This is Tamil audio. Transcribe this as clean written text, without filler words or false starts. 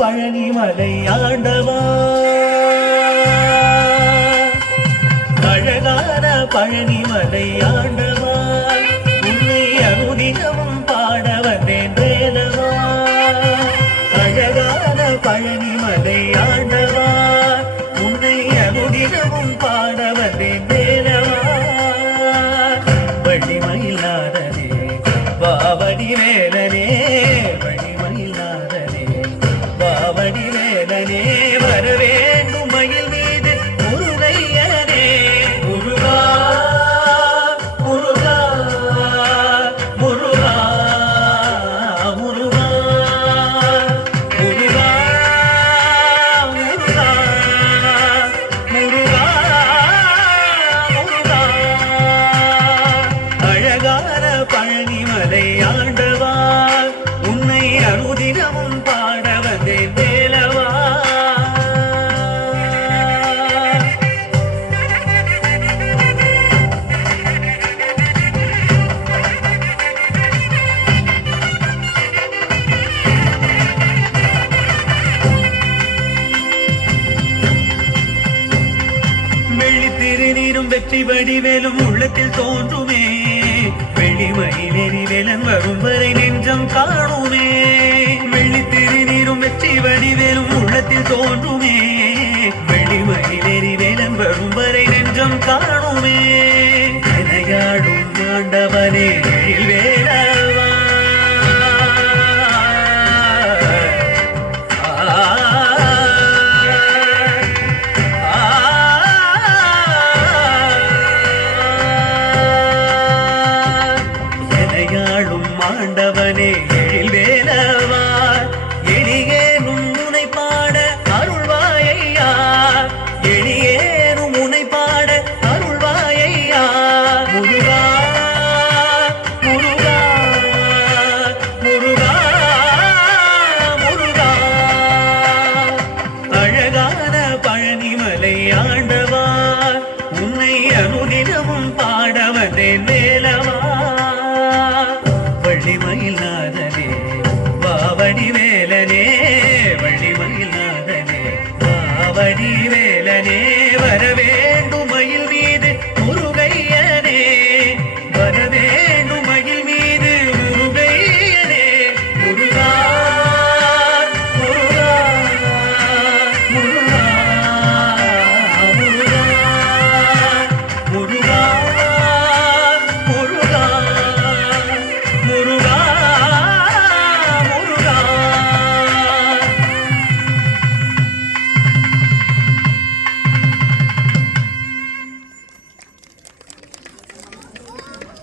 பழனிமலை ஆண்டவா, அழகான பழனிமலை ஆண்டவா, உன்னை அனுதினமும் பாட வந்தேன் வேலவா. அழகான பழனிமலை ஆண்டவா, உன்னை அனுதினமும் பாட வந்தேன் வேலவா. வள்ளிமயிலாதனே பாவடி வேலனே, வள்ளிமயிலாதனே பாவடி வேலனே, வரவேண்டும் மயில் மீது முருகையனே. முருகா முருகா முருகா முருகா முருகா முருகா முருகா முருகா. அழகான பழனிமலை ஆண்டவா, உன்னை அனுதினமும் பாட வந்தேன் வேலவா. வெள்ளி திருநீரும் வெற்றி வடிவேலும் உள்ளத்தில் தோன்றுமே, வெள்ளிமயிலேறி வேலன் வரும் வரை நெஞ்சம் காணுமே. வெள்ளி திருநீரும் வெற்றி வடிவேலும் உள்ளத்தில் தோன்றுமே, வெள்ளிமயிலேறி வேலன் வரும் வரை நெஞ்சம் காணுமே. விளையாடும் ஆண்டவனே வேலவா, ஆண்டவனே எழில் வேலவா, எளியேனும் முனை பாட அருள்வாயையா, எளியேனும் முனை பாட அருள்வாயையா. முருகா முருகா முருகா முருகா. அழகான பழனிமலை